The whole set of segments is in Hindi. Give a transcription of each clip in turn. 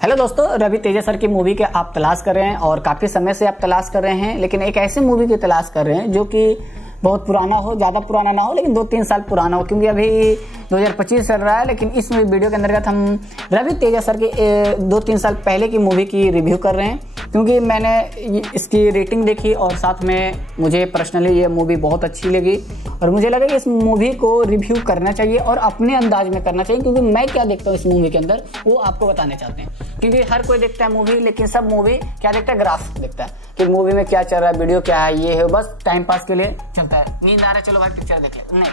हेलो दोस्तों, रवि तेजा सर की मूवी के आप तलाश कर रहे हैं और काफ़ी समय से आप तलाश कर रहे हैं, लेकिन एक ऐसे मूवी की तलाश कर रहे हैं जो कि बहुत पुराना हो, ज़्यादा पुराना ना हो, लेकिन 2-3 साल पुराना हो, क्योंकि अभी 2025 चल रहा है। लेकिन इस वीडियो के अंतर्गत हम रवि तेजा सर के 2-3 साल पहले की मूवी की रिव्यू कर रहे हैं, क्योंकि मैंने इसकी रेटिंग देखी और साथ में मुझे पर्सनली ये मूवी बहुत अच्छी लगी और मुझे लगा कि इस मूवी को रिव्यू करना चाहिए और अपने अंदाज में करना चाहिए, क्योंकि मैं क्या देखता हूँ इस मूवी के अंदर वो आपको बताने चाहते हैं। क्योंकि हर कोई देखता है मूवी, लेकिन सब मूवी क्या देखता है, ग्राफ देखता है कि मूवी में क्या चल रहा है, वीडियो क्या है, ये है, बस टाइम पास के लिए चलता है, नींद आ रहा है चलो भाई पिक्चर देख ले। नहीं,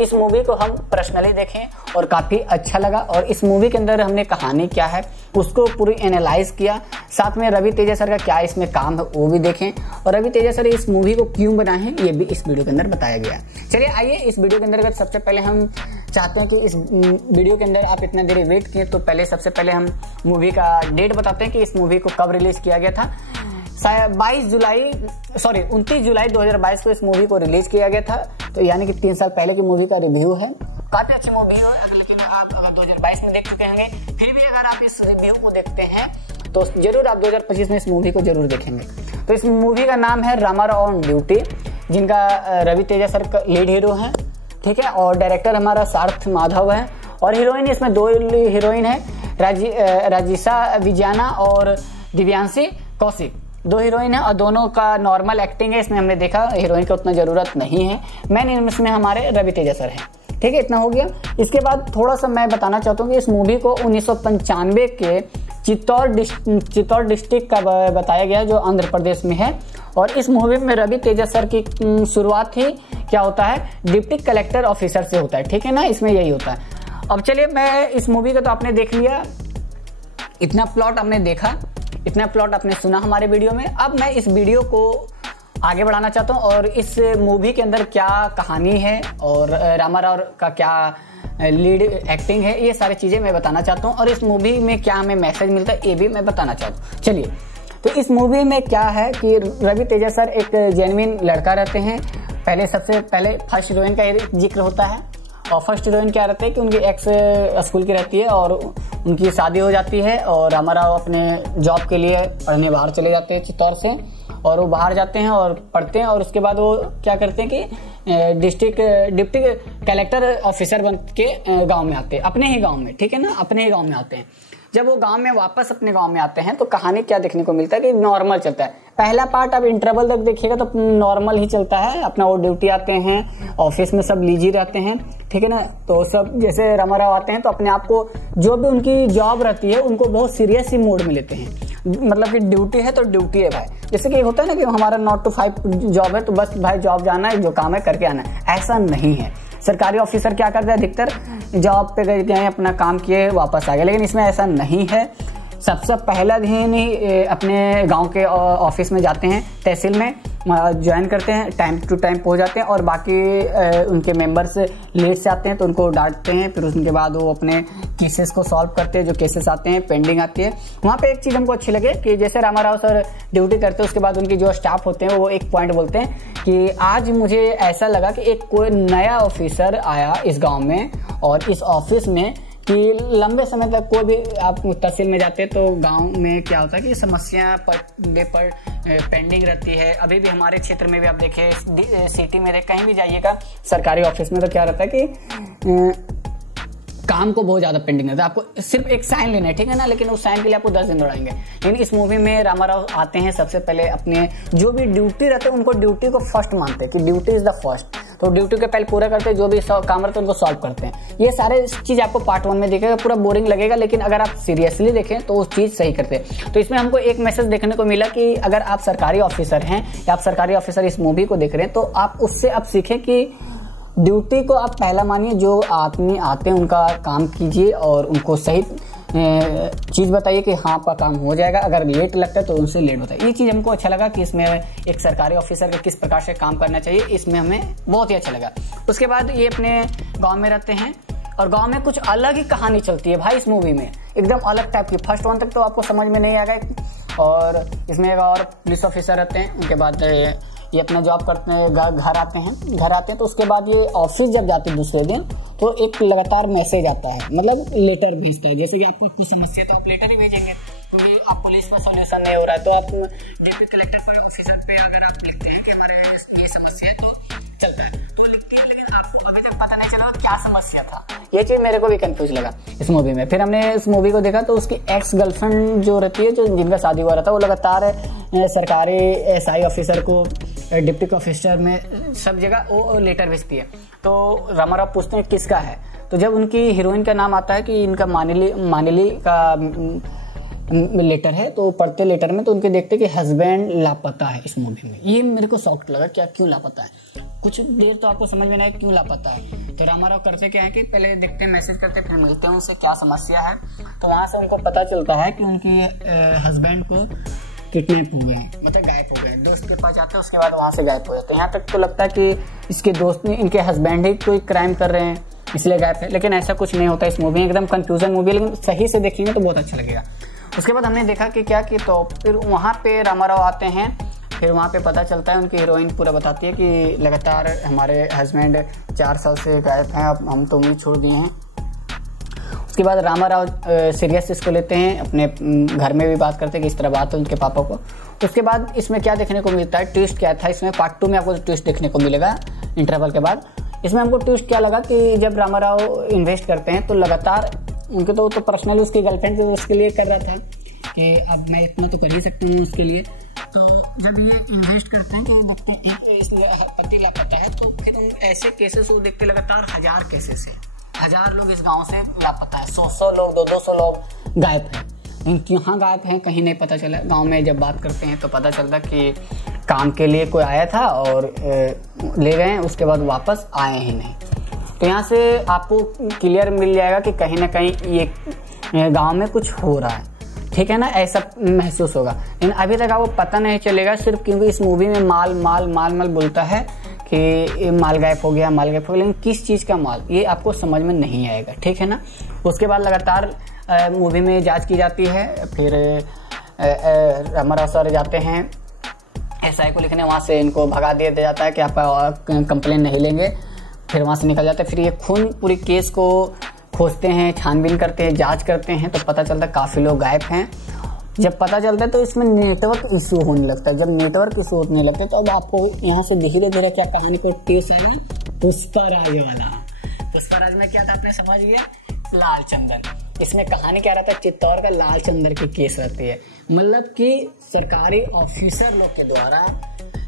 इस मूवी को हम पर्सनली देखें और काफ़ी अच्छा लगा और इस मूवी के अंदर हमने कहानी क्या है उसको पूरी एनालाइज किया, साथ में रवि तेजा सर का क्या इसमें काम है वो भी देखें और रवि तेजा सर इस मूवी को क्यों बनाए हैं ये भी इस वीडियो के अंदर बताया गया है। चलिए आइए इस वीडियो के अंदर सबसे पहले हम चाहते हैं कि इस वीडियो के अंदर आप इतना देर वेट किए, तो पहले सबसे पहले हम मूवी का डेट बताते हैं कि इस मूवी को कब रिलीज किया गया था। 29 जुलाई 2022 को इस मूवी को रिलीज किया गया था, तो यानी कि 3 साल पहले की मूवी का रिव्यू है। काफी अच्छी मूवी है, लेकिन आप अगर 2022 में देख चुके होंगे, फिर भी अगर आप इस रिव्यू को देखते हैं तो जरूर आप 2025 में इस मूवी को जरूर देखेंगे। तो इस मूवी का नाम है रामाराव ऑन ड्यूटी, जिनका रवि तेजा सर का लीड हीरो है, ठीक है, और डायरेक्टर हमारा सार्थ माधव है और हीरोइन इसमें 2 हीरोइन है, राजिशा विजयाना और दिव्यांशी कौशिक, 2 हीरोइन है और दोनों का नॉर्मल एक्टिंग है। इसमें हमने देखा हीरोइन की उतना जरूरत नहीं है, मेन इसमें हमारे रवि तेजा सर हैं, ठीक है, इतना हो गया। इसके बाद थोड़ा सा मैं बताना चाहता हूँ कि इस मूवी को 1995 के चित्तौड़ डिस्ट्रिक्ट का बताया गया, जो आंध्र प्रदेश में है। और इस मूवी में रवि तेजा सर की शुरुआत ही क्या होता है, डिप्टी कलेक्टर ऑफिसर से होता है, ठीक है ना, इसमें यही होता है। अब चलिए, मैं इस मूवी को तो आपने देख लिया, इतना प्लॉट आपने देखा, इतना प्लॉट आपने सुना हमारे वीडियो में। अब मैं इस वीडियो को आगे बढ़ाना चाहता हूँ और इस मूवी के अंदर क्या कहानी है और रामाराव का क्या लीड एक्टिंग है, ये सारी चीज़ें मैं बताना चाहता हूँ और इस मूवी में क्या हमें मैसेज मिलता है ये भी मैं बताना चाहता हूँ। चलिए, तो इस मूवी में क्या है कि रवि तेजा सर एक जेन्युइन लड़का रहते हैं। सबसे पहले फर्स्ट हीरोइन का जिक्र होता है और फर्स्ट हीरोइन क्या रहता है कि उनकी एक्स स्कूल की रहती है और उनकी शादी हो जाती है और रामाराव अपने जॉब के लिए पढ़ने बाहर चले जाते हैं चित्तौड़ से, और वो बाहर जाते हैं और पढ़ते हैं और उसके बाद वो क्या करते हैं कि डिप्टी कलेक्टर ऑफिसर बन के गाँव में आते हैं, अपने ही गाँव में, ठीक है ना, अपने ही गाँव में आते हैं। जब वो गांव में वापस अपने गांव में आते हैं तो कहानी क्या देखने को मिलता है कि नॉर्मल चलता है। पहला पार्ट अब इंटरवल तक देखिएगा तो नॉर्मल ही चलता है, अपना वो ड्यूटी आते हैं, ऑफिस में सब लीजी रहते हैं, ठीक है ना। तो सब जैसे रामाराव आते हैं तो अपने आप को जो भी उनकी जॉब रहती है उनको बहुत सीरियस ही मोड में लेते हैं, मतलब कि ड्यूटी है तो ड्यूटी है भाई। जैसे कि होता है ना कि हमारा 9 to 5 जॉब है तो बस भाई जॉब जाना है, जो काम है करके आना है, ऐसा नहीं है। सरकारी ऑफिसर क्या करता है, अधिकतर जॉब पे गए, अपना काम किए, वापस आ गए, लेकिन इसमें ऐसा नहीं है। सबसे पहला दिन ही अपने गांव के ऑफिस में जाते हैं, तहसील में ज्वाइन करते हैं, टाइम टू टाइम पहुंच जाते हैं और बाकी उनके मेंबर्स लेट से आते हैं तो उनको डांटते हैं। फिर उसके बाद वो अपने केसेस को सॉल्व करते हैं, जो केसेस आते हैं, पेंडिंग आती है। वहाँ पे एक चीज़ हमको अच्छी लगे कि जैसे रामाराव सर ड्यूटी करते हैं, उसके बाद उनकी जो स्टाफ होते हैं वो एक पॉइंट बोलते हैं कि आज मुझे ऐसा लगा कि एक कोई नया ऑफिसर आया इस गाँव में और इस ऑफिस में कि लंबे समय तक कोई भी आप तहसील में जाते हैं तो गांव में क्या होता है कि समस्या पर पेंडिंग रहती है। अभी भी हमारे क्षेत्र में भी आप देखिए, सिटी में कहीं भी जाइएगा सरकारी ऑफिस में तो क्या रहता है कि काम को बहुत ज्यादा पेंडिंग रहता है, आपको सिर्फ एक साइन लेना है, ठीक है ना, लेकिन उस साइन के लिए आपको 10 दिन दौड़ाएंगे। लेकिन इस मूवी में रामाराव आते हैं, सबसे पहले अपने जो भी ड्यूटी रहते हैं उनको ड्यूटी को फर्स्ट मानते हैं कि ड्यूटी इज द फर्स्ट, तो ड्यूटी के पहले पूरा करते हैं, जो भी काम रहते हैं उनको सॉल्व करते हैं। ये सारे चीज़ आपको पार्ट 1 में देखेगा, पूरा बोरिंग लगेगा, लेकिन अगर आप सीरियसली देखें तो उस चीज़ सही करते हैं। तो इसमें हमको एक मैसेज देखने को मिला कि अगर आप सरकारी ऑफिसर हैं या आप सरकारी ऑफिसर इस मूवी को देख रहे हैं तो आप उससे आप सीखें कि ड्यूटी को आप पहला मानिए, जो आदमी आते हैं उनका काम कीजिए और उनको सही चीज़ बताइए कि हाँ आपका काम हो जाएगा, अगर लेट लगता है तो उनसे लेट बताइए। ये चीज़ हमको अच्छा लगा कि इसमें एक सरकारी ऑफिसर का किस प्रकार से काम करना चाहिए, इसमें हमें बहुत ही अच्छा लगा। उसके बाद ये अपने गांव में रहते हैं और गांव में कुछ अलग ही कहानी चलती है भाई इस मूवी में, एकदम अलग टाइप की। फर्स्ट 1 तक तो आपको समझ में नहीं आएगा और इसमें एक और पुलिस ऑफिसर रहते हैं, उनके बाद ये अपना जॉब करते हैं, घर आते हैं तो उसके बाद ये ऑफिस जब जाते हैं दूसरे दिन तो एक लगातार मैसेज आता है, मतलब लेटर भेजता है, जैसे कि आपको कुछ समस्या तो आप लेटर ही भेजेंगे। सोल्यूशन नहीं हो रहा है, तो आप डिप्टी कलेक्टर पर ऑफिसर पे अगर आप लिखते हैं कि हमारे ये समस्या है तो चलता है, तो लिखते हैं, लेकिन आपको अभी तक पता नहीं चला क्या समस्या था। ये चीज मेरे को भी कंफ्यूज लगा इस मूवी में। फिर हमने इस मूवी को देखा तो उसकी एक्स गर्लफ्रेंड जो रहती है, जो जिनका शादी हुआ रहता है, वो लगातार सरकारी एसआई ऑफिसर को, डिप्टी ऑफिसर में सब जगह वो लेटर भेजती है। तो रामाराव पूछते हैं किसका है, तो जब उनकी हीरोइन का नाम आता है कि इनका मानिली का लेटर है, तो पढ़ते लेटर में तो उनके देखते कि हस्बैंड लापता है इस मूवी में। ये मेरे को शॉक लगा, क्या क्यों लापता है, कुछ देर तो आपको समझ में नहीं क्यों लापता है। तो रामाराव करते क्या है कि पहले देखते हैं, मैसेज करते, फिर मिलते हैं उनसे क्या समस्या है। तो वहां से उनको पता चलता है कि उनकी हस्बैंड को किडनैप हो गए, मतलब गायब हो गए। दोस्त के पास जाते हैं, उसके बाद वहां से गायब हो जाते हैं। यहाँ तक तो लगता है कि इसके दोस्त ने, इनके हस्बैंड ही कोई क्राइम कर रहे हैं इसलिए गायब है, लेकिन ऐसा कुछ नहीं होता इस मूवी में। एकदम कंफ्यूजन मूवी है, लेकिन सही से देखेंगे तो बहुत अच्छा लगेगा। उसके बाद हमने देखा कि क्या कि तो फिर वहाँ पे रामाराव आते हैं। फिर वहाँ पे पता चलता है, उनकी हीरोइन पूरा बताती है कि लगातार हमारे हस्बैंड 4 साल से गायब हैं, अब हम तो उम्मीद छोड़ दिए हैं। उसके बाद रामाराव सीरियस इसको लेते हैं, अपने घर में भी बात करते हैं कि इस तरह बात है उनके पापा को। उसके बाद इसमें क्या देखने को मिलता है, ट्विस्ट क्या था इसमें, पार्ट 2 में आपको ट्विस्ट देखने को मिलेगा इंटरवल के बाद। इसमें हमको ट्विस्ट क्या लगा कि जब रामाराव इन्वेस्ट करते हैं तो लगातार उनके तो पर्सनली उसकी गर्लफ्रेंड तो उसके लिए कर रहा था कि अब मैं इतना तो कर ही सकता हूँ उसके लिए। तो जब ये इन्वेस्ट करते हैं कि देखते हैं इसलिए पति लापता है, तो फिर ऐसे केसेस वो देखते लगातार 1000 केसेस है, 1000 लोग इस गांव से लापता है, 100 लोग 200 लोग गायब हैं। यहाँ गायब हैं कहीं नहीं पता चला। गांव में जब बात करते हैं तो पता चलता कि काम के लिए कोई आया था और ले गए, उसके बाद वापस आए ही नहीं। तो यहाँ से आपको क्लियर मिल जाएगा कि कहीं ना कहीं ये गांव में कुछ हो रहा है, ठीक है ना, ऐसा महसूस होगा। लेकिन अभी तक आपको पता नहीं चलेगा, सिर्फ क्योंकि इस मूवी में माल माल माल माल बोलता है कि माल गायब हो गया, माल गायब हो गया, लेकिन किस चीज़ का माल ये आपको समझ में नहीं आएगा, ठीक है ना। उसके बाद लगातार मूवी में जांच की जाती है। फिर रामाराव सर जाते हैं एसआई को लिखने, वहाँ से इनको भगा दिया जाता है कि आप कंप्लेन नहीं लेंगे। फिर वहाँ से निकल जाते हैं। फिर ये खून पूरी केस को खोजते हैं, छानबीन करते हैं, जांच करते हैं, तो पता चलता है काफ़ी लोग गायब हैं। जब पता चलता है तो इसमें नेटवर्क इशू होने लगता है। जब नेटवर्क इशू होने लगता है तो अब आपको यहाँ से धीरे धीरे क्या कहानी को टेस है ना, पुष्पराज वाला। पुष्पराज में क्या था आपने समझ गया, लाल चंदन। इसमें कहानी क्या रहता है, चित्तौड़ का लाल चंदन की केस रहती है, मतलब कि सरकारी ऑफिसर लोग के द्वारा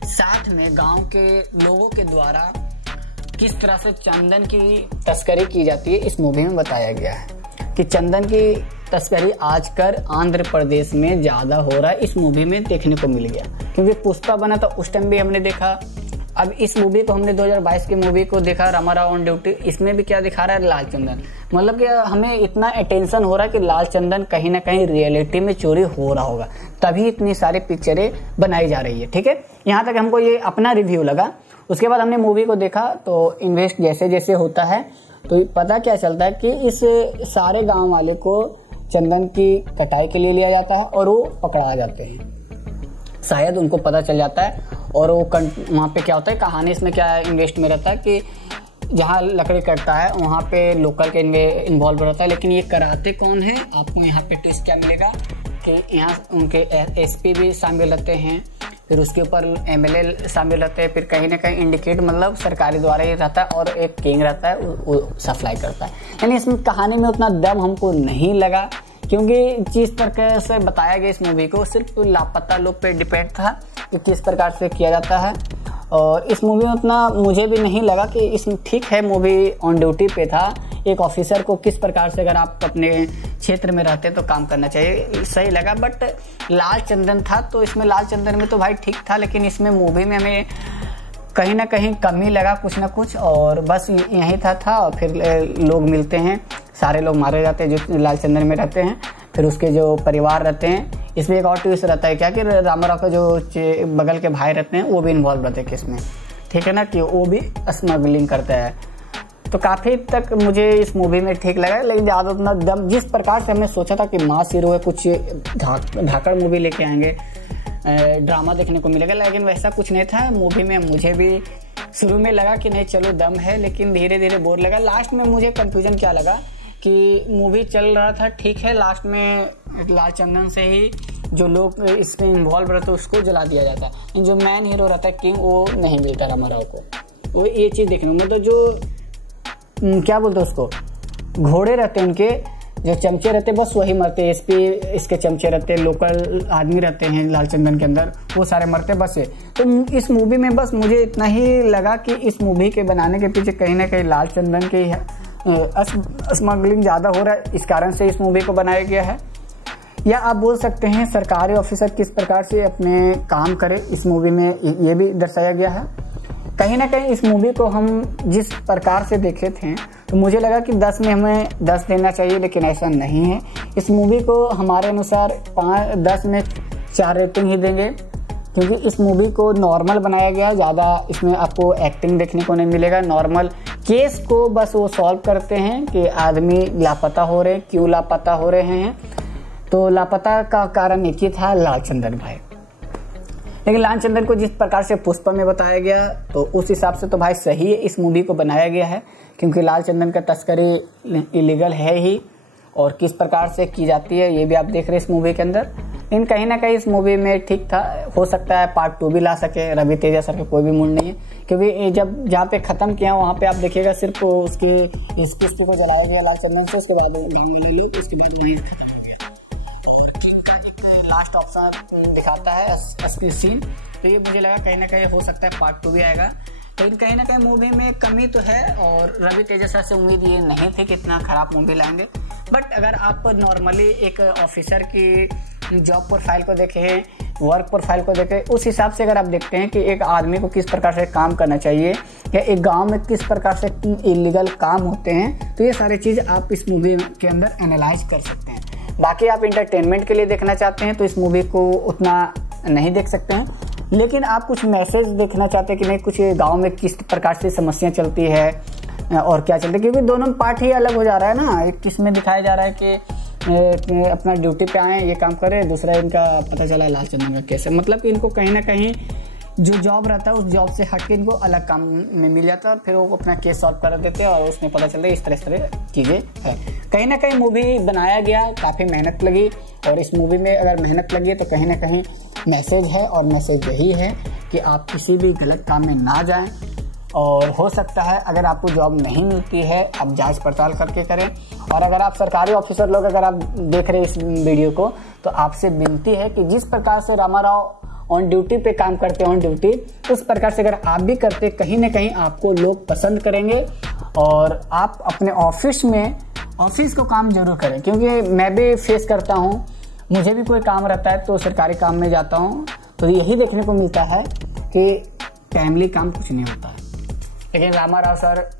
साथ में गांव के लोगों के द्वारा किस तरह से चंदन की तस्करी की जाती है इस मूवी में बताया गया है कि चंदन की तस्करी आजकल आंध्र प्रदेश में ज्यादा हो रहा है। इस मूवी में देखने को मिल गया, क्योंकि पुष्पा बना था उस टाइम भी हमने देखा। अब इस मूवी को हमने 2022 की मूवी को देखा, रामाराव ऑन ड्यूटी, इसमें भी क्या दिखा रहा है, लाल चंदन। मतलब कि हमें इतना अटेंशन हो रहा है कि लाल चंदन कहीं ना कहीं रियलिटी में चोरी हो रहा होगा, तभी इतनी सारी पिक्चरें बनाई जा रही है, ठीक है। यहाँ तक हमको ये अपना रिव्यू लगा। उसके बाद हमने मूवी को देखा तो इन्वेस्ट जैसे जैसे होता है तो पता क्या चलता है कि इस सारे गांव वाले को चंदन की कटाई के लिए लिया जाता है और वो पकड़ा जाते हैं, शायद उनको पता चल जाता है। और वो वहाँ पे क्या होता है, कहानी इसमें क्या इन्वेस्ट में रहता है कि जहाँ लकड़ी कटता है वहाँ पे लोकल के इन्वॉल्व रहता है, लेकिन ये कराते कौन है, आपको यहाँ पे ट्विस्ट क्या मिलेगा कि यहाँ उनके एसपी भी शामिल रहते हैं, फिर उसके ऊपर एमएलए शामिल रहते हैं, फिर कहीं ना कहीं इंडिकेट मतलब सरकारी द्वारा ही रहता है और एक किंग रहता है वो सप्लाई करता है। यानी इसमें कहानी में उतना दम हमको नहीं लगा, क्योंकि जिस प्रकार से बताया गया इस मूवी को सिर्फ लापता लोग पे डिपेंड था कि किस प्रकार से किया जाता है। और इस मूवी में उतना मुझे भी नहीं लगा कि इसमें, ठीक है मूवी ऑन ड्यूटी पे था, एक ऑफिसर को किस प्रकार से अगर आप अपने क्षेत्र में रहते तो काम करना चाहिए, सही लगा। बट लाल चंदन था तो इसमें लाल चंदन में तो भाई ठीक था, लेकिन इसमें मूवी में हमें कहीं ना कहीं कमी लगा कुछ ना कुछ, और बस यही था। और फिर लोग मिलते हैं, सारे लोग मारे जाते हैं जो लाल चंदन में रहते हैं, फिर उसके जो परिवार रहते हैं। इसमें एक और ट्विस्ट रहता है क्या कि रामाराव का जो बगल के भाई रहते हैं वो भी इन्वॉल्व रहते हैं केस में, ठीक है ना, कि वो भी स्मगलिंग करता है। तो काफ़ी तक मुझे इस मूवी में ठीक लगा, लेकिन ज़्यादा उतना दम जिस प्रकार से हमने सोचा था कि मास हीरो है, कुछ धाकड़ मूवी लेके आएंगे, ड्रामा देखने को मिलेगा, लेकिन वैसा कुछ नहीं था मूवी में। मुझे भी शुरू में लगा कि नहीं चलो दम है, लेकिन धीरे धीरे बोर लगा। लास्ट में मुझे कंफ्यूजन क्या लगा कि मूवी चल रहा था ठीक है, लास्ट में लाल चंदन से ही जो लोग इसमें इन्वॉल्व रहते उसको जला दिया जाता है, जो मैन हीरो रहता है किंग वो नहीं मिलता रामाराव को। वो ये चीज़ देखने को मतलब जो क्या बोलते हैं उसको, घोड़े रहते हैं उनके जो चमचे रहते बस वही मरते, एसपी इसके चमचे रहते, लोकल आदमी रहते हैं लाल चंदन के अंदर वो सारे मरते बस है। तो इस मूवी में बस मुझे इतना ही लगा कि इस मूवी के बनाने के पीछे कहीं ना कहीं लाल चंदन की स्मगलिंग ज़्यादा हो रहा है, इस कारण से इस मूवी को बनाया गया है। या आप बोल सकते हैं सरकारी ऑफिसर किस प्रकार से अपने काम करे, इस मूवी में ये भी दर्शाया गया है। कहीं ना कहीं इस मूवी को हम जिस प्रकार से देखे थे तो मुझे लगा कि 10 में हमें 10 देना चाहिए, लेकिन ऐसा नहीं है। इस मूवी को हमारे अनुसार 10 में 4 रेटिंग ही देंगे, क्योंकि इस मूवी को नॉर्मल बनाया गया, ज़्यादा इसमें आपको एक्टिंग देखने को नहीं मिलेगा। नॉर्मल केस को बस वो सॉल्व करते हैं कि आदमी लापता हो रहे, क्यों लापता हो रहे हैं। तो लापता का कारण एक ही था, लाल चंदन भाई। लेकिन लाल चंदन को जिस प्रकार से पुष्पा में बताया गया तो उस हिसाब से तो भाई सही है इस मूवी को बनाया गया है, क्योंकि लाल चंदन का तस्करी इलीगल है ही और किस प्रकार से की जाती है ये भी आप देख रहे हैं इस मूवी के अंदर। इन कहीं ना कहीं इस मूवी में ठीक था, हो सकता है पार्ट 2 भी ला सके। रवि तेजा सर का कोई भी मूड नहीं है, क्योंकि जब जहाँ पे खत्म किया वहाँ पे आप देखिएगा सिर्फ उसकी इस किस्ती को जलाया गया लाल चंदन से, उसके बाद लोग उसके बाद वही लास्ट ऑप्शन दिखाता है असली सीन। तो ये मुझे लगा कहीं ना कहीं हो सकता है पार्ट 2 भी आएगा, लेकिन कहीं ना कहीं मूवी में कमी तो है। और रवि तेजा सर से उम्मीद ये नहीं थी कि इतना खराब मूवी लाएंगे। बट अगर आप नॉर्मली एक ऑफिसर की जॉब प्रोफाइल को देखें, वर्क प्रोफाइल को देखें, उस हिसाब से अगर आप देखते हैं कि एक आदमी को किस प्रकार से काम करना चाहिए या एक गांव में किस प्रकार से इलीगल काम होते हैं, तो ये सारी चीज़ आप इस मूवी के अंदर एनालाइज कर सकते हैं। बाकी आप इंटरटेनमेंट के लिए देखना चाहते हैं तो इस मूवी को उतना नहीं देख सकते हैं, लेकिन आप कुछ मैसेज देखना चाहते हैं कि नहीं कुछ गांव में किस प्रकार से समस्या चलती है और क्या चलता है, क्योंकि दोनों पार्ट ही अलग हो जा रहा है ना। एक किस में दिखाया जा रहा है कि अपना ड्यूटी पे आए ये काम करें, दूसरा इनका पता चला लाल चंदन का केस है। मतलब कि इनको कहीं ना कहीं जो जॉब रहता है उस जॉब से हट के इनको अलग काम में मिल जाता है, फिर वो अपना केस सॉल्व कर देते हैं और उसमें पता चलता है इस तरह चीज़ें है। कहीं ना कहीं मूवी बनाया गया, काफ़ी मेहनत लगी, और इस मूवी में अगर मेहनत लगी तो कहीं ना कहीं मैसेज है, और मैसेज यही है कि आप किसी भी गलत काम में ना जाएं। और हो सकता है अगर आपको जॉब नहीं मिलती है आप जांच पड़ताल करके करें। और अगर आप सरकारी ऑफिसर लोग अगर आप देख रहे हैं इस वीडियो को तो आपसे विनती है कि जिस प्रकार से रामाराव ऑन ड्यूटी पे काम करते हैं ऑन ड्यूटी, उस प्रकार से अगर आप भी करते कहीं ना कहीं आपको लोग पसंद करेंगे और आप अपने ऑफिस को काम जरूर करें। क्योंकि मैं भी फेस करता हूँ, मुझे भी कोई काम रहता है तो सरकारी काम में जाता हूँ तो यही देखने को मिलता है कि फैमिली काम कुछ नहीं होता है। लेकिन रामाराव सर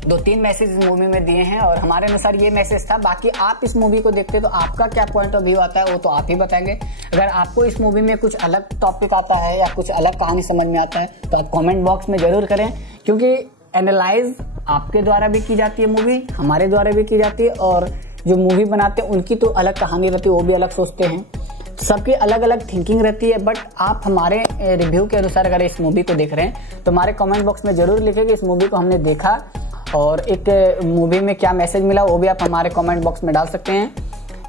2-3 मैसेज इस मूवी में दिए हैं और हमारे अनुसार ये मैसेज था। बाकी आप इस मूवी को देखते तो आपका क्या पॉइंट ऑफ व्यू आता है वो तो आप ही बताएंगे। अगर आपको इस मूवी में कुछ अलग टॉपिक आता है या कुछ अलग कहानी समझ में आता है तो आप कमेंट बॉक्स में जरूर करें, क्योंकि एनालाइज आपके द्वारा भी की जाती है मूवी, हमारे द्वारा भी की जाती है, और जो मूवी बनाते हैं उनकी तो अलग कहानी रहती है, वो भी अलग सोचते हैं, सबकी अलग अलग थिंकिंग रहती है। बट आप हमारे रिव्यू के अनुसार अगर इस मूवी को देख रहे हैं तो हमारे कमेंट बॉक्स में जरूर लिखें कि इस मूवी को हमने देखा और एक मूवी में क्या मैसेज मिला, वो भी आप हमारे कमेंट बॉक्स में डाल सकते हैं,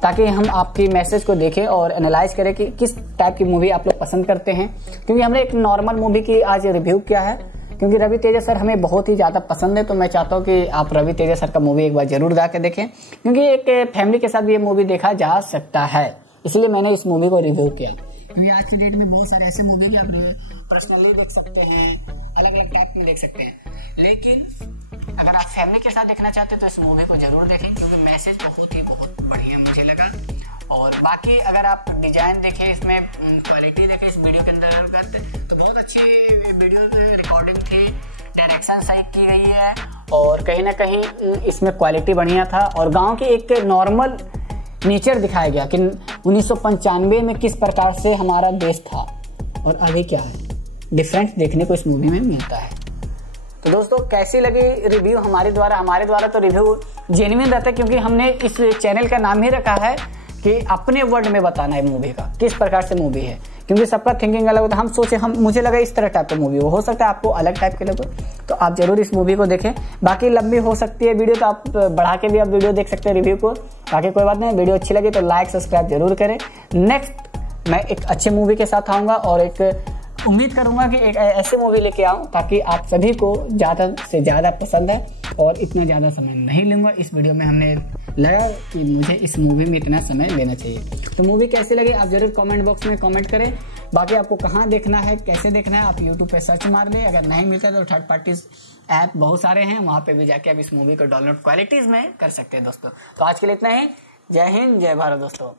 ताकि हम आपकी मैसेज को देखें और एनालाइज करें कि किस टाइप की मूवी आप लोग पसंद करते हैं। क्योंकि हमने एक नॉर्मल मूवी की आज रिव्यू किया है, क्योंकि रवि तेजा सर हमें बहुत ही ज़्यादा पसंद है, तो मैं चाहता हूँ कि आप रवि तेजा सर का मूवी एक बार जरूर जाके देखें, क्योंकि एक फैमिली के साथ भी ये मूवी देखा जा सकता है, इसलिए मैंने इस मूवी को रिव्यू किया। क्योंकि आज के डेट में बहुत सारे ऐसे मूवी भी आप पर्सनली देख सकते हैं, अलग अलग टाइप की देख सकते हैं, लेकिन अगर आप फैमिली के साथ देखना चाहते हैं तो इस मूवी को जरूर देखें, क्योंकि मैसेज बहुत बढ़िया मुझे लगा। और बाकी अगर आप डिजाइन देखें, इसमें क्वालिटी देखें इस वीडियो के अंदर तो बहुत अच्छी वीडियो रिकॉर्डिंग थी, डायरेक्शन सही की गई है और कहीं ना कहीं इसमें क्वालिटी बढ़िया था। और गाँव की एक नॉर्मल नेचर दिखाया गया कि 1995 में किस प्रकार से हमारा देश था और अभी क्या है, डिफरेंस देखने को इस मूवी में मिलता है। तो दोस्तों कैसी लगी रिव्यू हमारे द्वारा तो रिव्यू जेन्युइन रहता है, क्योंकि हमने इस चैनल का नाम ही रखा है कि अपने वर्ड में बताना है मूवी का किस प्रकार से मूवी है। क्योंकि सबका थिंकिंग अलग होता है। हम सोचे, मुझे लगा इस तरह टाइप का मूवी हो सकता है आपको अलग टाइप के लगे, तो आप जरूर इस मूवी को देखें। बाकी लंबी हो सकती है वीडियो, तो आप बढ़ा के भी आप वीडियो देख सकते हैं रिव्यू को। बाकी कोई बात नहीं, वीडियो अच्छी लगी तो लाइक सब्सक्राइब जरूर करें। नेक्स्ट मैं एक अच्छे मूवी के साथ आऊँगा और एक उम्मीद करूंगा कि एक ऐसे मूवी लेके आऊं ताकि आप सभी को ज़्यादा से ज़्यादा पसंद है। और इतना ज़्यादा समय नहीं लूँगा इस वीडियो में, हमने लगा कि मुझे इस मूवी में इतना समय लेना चाहिए। तो मूवी कैसी लगी आप जरूर कमेंट बॉक्स में कमेंट करें। बाकी आपको कहाँ देखना है, कैसे देखना है, आप यूट्यूब पे सर्च मार लें। अगर नहीं मिलता तो थर्ड पार्टीज ऐप बहुत सारे हैं, वहाँ पे भी जाके आप इस मूवी को डाउनलोड क्वालिटीज़ में कर सकते हैं दोस्तों। तो आज के लिए इतना ही। जय हिंद, जय भारत दोस्तों।